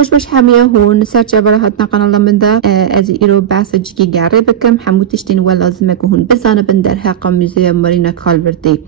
روش باش هميه هون سرچه برای هاتنا قنالا من ده از ایرو بحث جیگی گره بکم همو تشتین و لازمه که هون بزانه بن در حق موزه مارینا کالورتی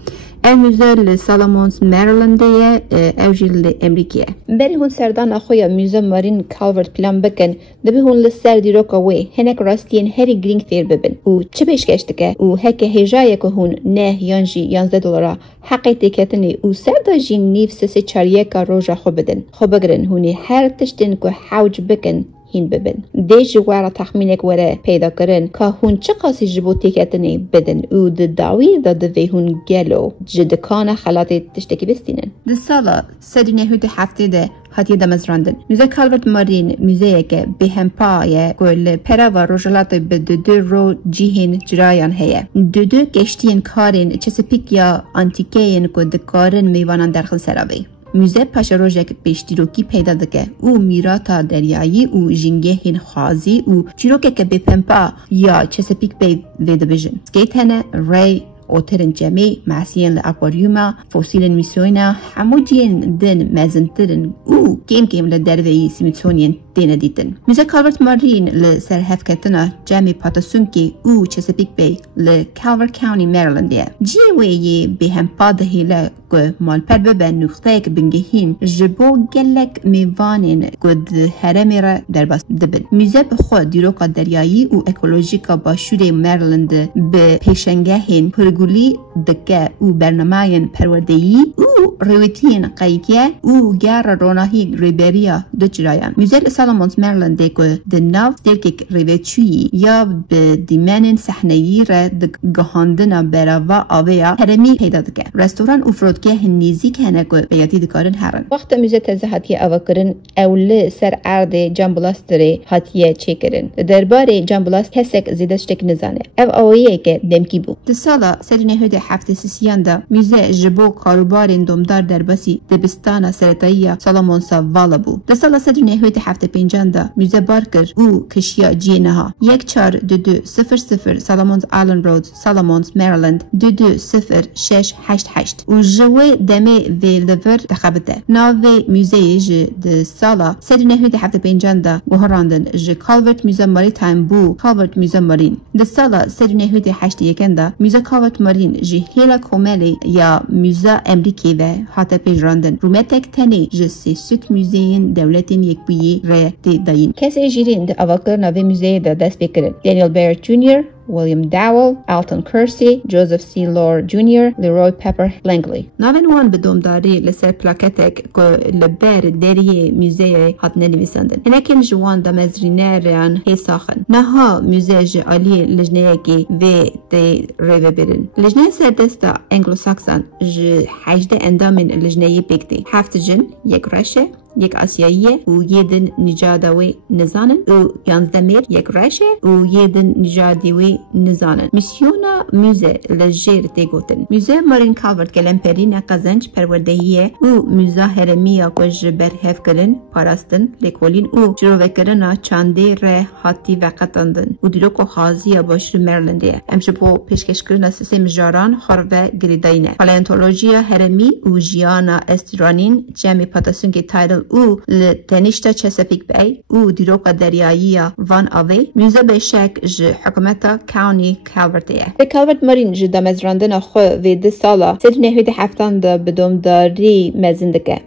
الموزه لسالامونز مریلندیه اوجی لامریکیه بری هون سردان اخویا موزه مارین کالورت پلان بکن دبی هون لسر دیروکا وی هنک راستین هری گرینگ فیر ببن و چه پیش گشتکه و هک هجایه که هون نه یانجی $11 حقی تکتنی و سردا جین نیف سسی چاریکا روژا خو بدن خو بگرن هونی هر تشتین که حوج بکن هین ببن دیج وارا تخمینک وره پیدا کرن که هون چه قاسی جبو تکتنی بدن و داوی دوی هون گلو جدکان خلاطی تشتکی بستینن ده سالا سدینه هوت هفته ده هاتی دمزراندن موزه کالورت مارین موزه که به همپای گل پرا و روژلات به دو رو جیهن جرایان هیه دو گشتین کارین چسپیک یا آنتیکین که دکارن میوانان درخل سراوی موزه پاش روژک پیشتیروکی پیدا دکه او میراتا دریایی او جنگه هین خوازی او چیروکه که به پمپا یا چسپیک به ویده بجن سکیت هنه ری اوترن جمعی معسیین لأکواریوما فوسیلن میسوینا همو جین دن مزنترن او کم لدروی سمیتسونین دینه دیتن موزه کالورت مارین لسر هفکتنا جمعی پاتاسونکی او چسپیک بی لکالور کاونی مریلندیه جیوی به هم پاده که مال پر ببن نقطه که بنگهین جبو گلک میوانین گد هرمی را در باس دبن موزه به خود دیروکا دریایی و اکولوژیکا با شوره مریلند به پیشنگهین پرگولی دکه او برنامهین پروردهی او رویتین قیقیه او گر روناهی ریبریا دو جرایان موزه سالامونز مریلند که دناو درکک ریوچوی یا به دیمنین صحنه‌ای را دگهاندنا براوا آویا هرمی پیدا دکه رستوران افرودگاه نیزیک هنه که بیاتی دکارن هرن وقت موزه تازه هاتیه آوا کرن اول سر عرض جنبلاستری هاتیه چه کرن درباره جنبلاست هسک زیدشتک نزانه او آویه که دمکی بو ده سالا سرینه هده هفته سیسیان دا موزه جبو کاروبارین دومدار در بسی دبستان سرطایی سالامونسا والا بو ده سالا سرینه هده هفته پینجان دا موزه بارکر او کشیا جینها 142200 سالامونز آلن رود سالامونز مریلند 220688 و جوی دمه وی لور دخبته ناوی موزه ج ده سالا سرینه هده هفته پینجان دا گوهراندن ج کالورت موزه ماری تایم بو کالورت موزه مارین ده سالا سرینه هده هشت یکن دا موزه کالورت مارین جی هیلا کوملی یا موزه امریکی و حتی پیجراندن رومتک تنی جسی سوک موزهین دولتین یک بویی ره دی داین کسی جیرین ده اواکر ناوی موزه ده دست بکرن دانیل بیر جونیور William Dowell, Alton Kersey, Joseph C. Lord Jr., Leroy Pepper Langley. ناون وان بدوم داری لسر پلاکتک که لبر دریه موزه هات ننویسندن. هنکن جوان دمزرینه ریان هی ساخن. نها موزه جعالی لجنه کی و دی ریوه برن. لجنه سردستا انگلو ساکسان ج 18 اندامن لجنه بکتی. 7 جن، یک رشه، یک آسیاییه و یدن نجادوی نزانن و 11 میر یک رشه و یدن نجادوی نزانن میسیونا موزه لجیر تیگوتن موزه مارین کالورت گلمپرین قزنج پروردهیه و موزه هرمیا کج برهف کرن پاراستن لیکولین و جروه کرن چانده ره حاتی وقتاندن و دیلوکو خازی باشر مریلندیه امشه بو پیشکش کرن سیستم جاران خروه گریداینه پالینتولوژیا هرمی و جیانا استرانین جمعی پاتاسون که تایدل او لتنشتا چسپیک بی او دیروکا دریایی وان آوی موزه به شک ج حکومتا کاونی کالورتیه به کالورت مارین ج دمزراندن خو و ده سالا سرینه هده هفتان ده بدوم داری مزندگه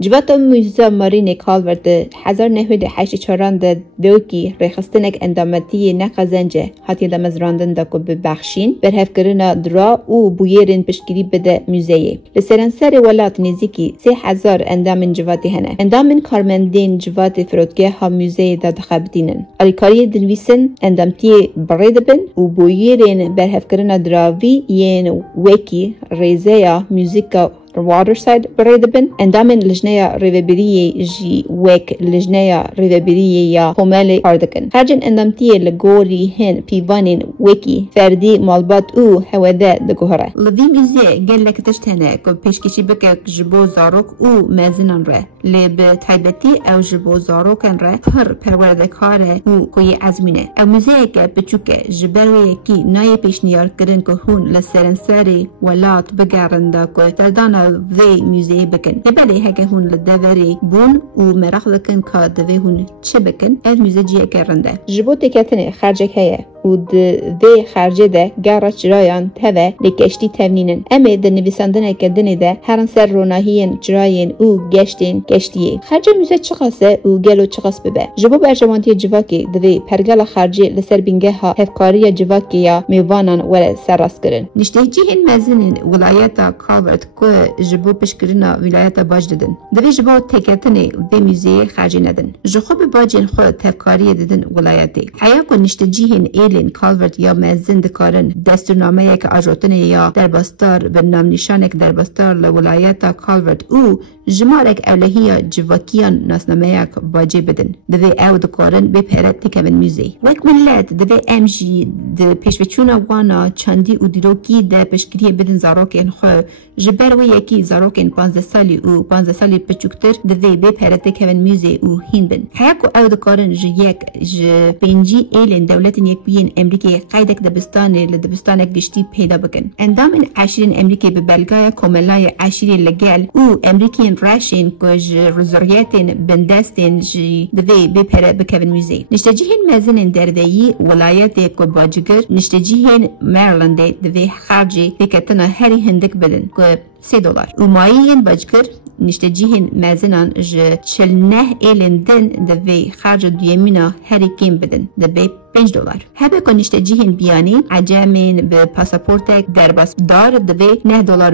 جبات موزه مارین کالورت 1984 ده دوکی رخستنک اندامتی نقزنجه هاتی دمزراندن ده که ببخشین برهف کرنا درا او بویرین پشگیری بده موزه لسرانسر ولات نزیکی 3000 اندام جواتی هنه اندام کارمندین جوات فرودگاه ها موزه ده دخبتینن الیکاری دنویسن اندامتی برید بن و بویرین برهف کرنا دراوی ین ویکی ریزه موزیکا Waterside بريدبن اندامن لجنة ريفابرية جي ويك لجنة ريفابرية يا همالي هاردكن هرجن اندامتية لغوري هن بيوانين ويكي فردي مالبات او هوادا دقهرة لذي ميزي قال لك تشتهنا كو بيشكيشي بكك جبو زاروك او مازنان ره لی به تایبتی او جبو زاروکن را پر پروردکاره و کوی ازمینه او موزه که بچوکه جبروی یکی نای پیشنیار کرن که هون لسرنسری ولات بگرنده که تردانا وی موزه بکن بله هکه هون لدوری بون و مراخ لکن که دوی هون چه بکن از موزه جیه کرنده جبو تکتنه خرجک هیه و ده خرجه ده گارا چرایان توه لکشتی تونینن امه ده نویساندنه که دنه ده هران سر روناهین چراین او گشتین گشتیه خرجه موزه چقاسه و گلو چقاس ببه جبو برجمانتی جواکی دوی پرگل خرجه لسر بینگه ها هفکاری جواکی یا میوانان وره سراس کرن نشته جیهن مزنین ولایتا کالورت که جبو پشکرنا ولایتا باج ددن دوی جبو تکتنه ده موزه خرجه ندن جخوب باجین خود هفکاری ددن ولایتی حیا که نشته جیهن ایلین کالورت یا مزن دکارن دستورنامه یک آجوتنه یا درباستار به نام نشانک درباستار لولایتا کالورت او جمارک اولهی جواکیان ناسنامه یک باجه بدن دوی او دکارن به پیرت تکمن موزه وک ملت دوی امجی ده پیشوچونا وانا چندی و دیروکی ده پشکریه بدن زاروکین خو جبر و یکی زاروکین 15 سالی و 15 سالی پچوکتر دوی به پیرت تکمن موزه و هین بن حیاکو او دکارن یک پنجی ایلین دولتن یک بیین امریکای قیدک دبستانی لدبستانک گشتی پیدا بکن اندام این عشرین امریکای به بلگای کاملای عشری لگل او امریکین راشین کج رزوریتین بندستین جی دوی به پیرت بکن موزه نشتجیهن مزنین دردهی ولایت که باجگر نشتجیهن مریلند دوی خرجی تکتنا هری هندک بدن که $3 و مایین باجگر نشتجیهن مزنان ج 49 ایلن دن دوی خرج دیمینا هری کم بدن دوی $5 هبه که نشتجیهن بیانی عجامین به پاسپورتک درباس دار دوی $9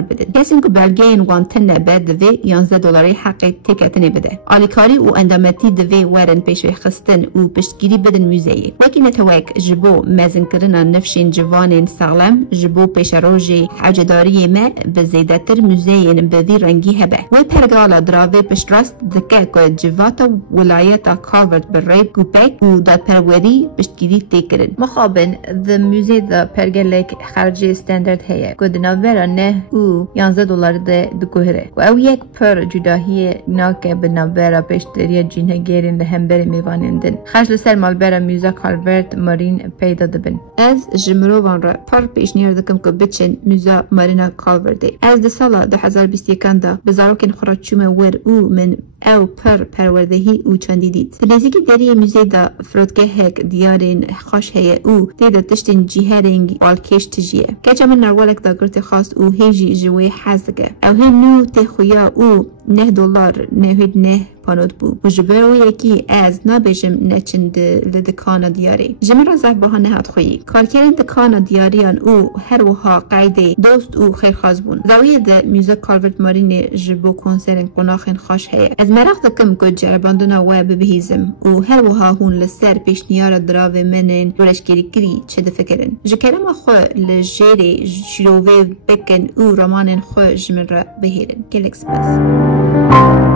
بدن کسی که بلگین وانتن نبه دوی $11 حق تکتنه بده آلیکاری و اندامتی دوی ورن پیش خستن و پشتگیری بدن موزه وکی نتوک جبو مزن کرنا نفشین جوانین سالم جبو پیش روژی حاجداری ما به زیدتر موزه به رنگی هبه و پرگالا دراوی پشت راست دکه که جواتا ولایتا کالورت برای گوپک و داد پروری پشتگیری تکرن مخابن the موزه دا پرگلک خرجی استاندرد هیه که دنابرا نه او $11 ده دکوهره و او یک پر جداهی ناکه بنابرا پشتری جینه گیرین لهمبر میوانندن خرج لسر مالبرا موزه کالورت مارین پیدا دبن از جمروان را پر پیشنیار دکم که بچن موزه مارینا کالورده از ده سالا 2021 دا بزاروکن خورا چومه ور او من او پر پروردهی او چندی دید تنزیکی داری موزه دا فرودگه هک دیارین خوش هیه او دیده تشتین جیهرینگ والکش تجیه کچا من نروالک دا گرت خواست او هیجی جوی حزگه او هم نو تخویا او $9 نهید نه پانود بو و جبرو یکی از نابجم نچند لدکانا دیاری جمع را زک باها نهاد خویی کارکرین دکانا دیاریان او هر وها قیده دوست او خیرخواز بون داویه ده موزه کالورت مارین جبو کنسرن قناخین خوش هیه از مراخ دکم که جرباندونا و ببهیزم و هر وها هون لسر پیشنیار دراوه منین دولشگیری کری چه دفکرن جکرم خو لجیری شرووه بکن او رمانن خو جمع را بهیرن گلکس بس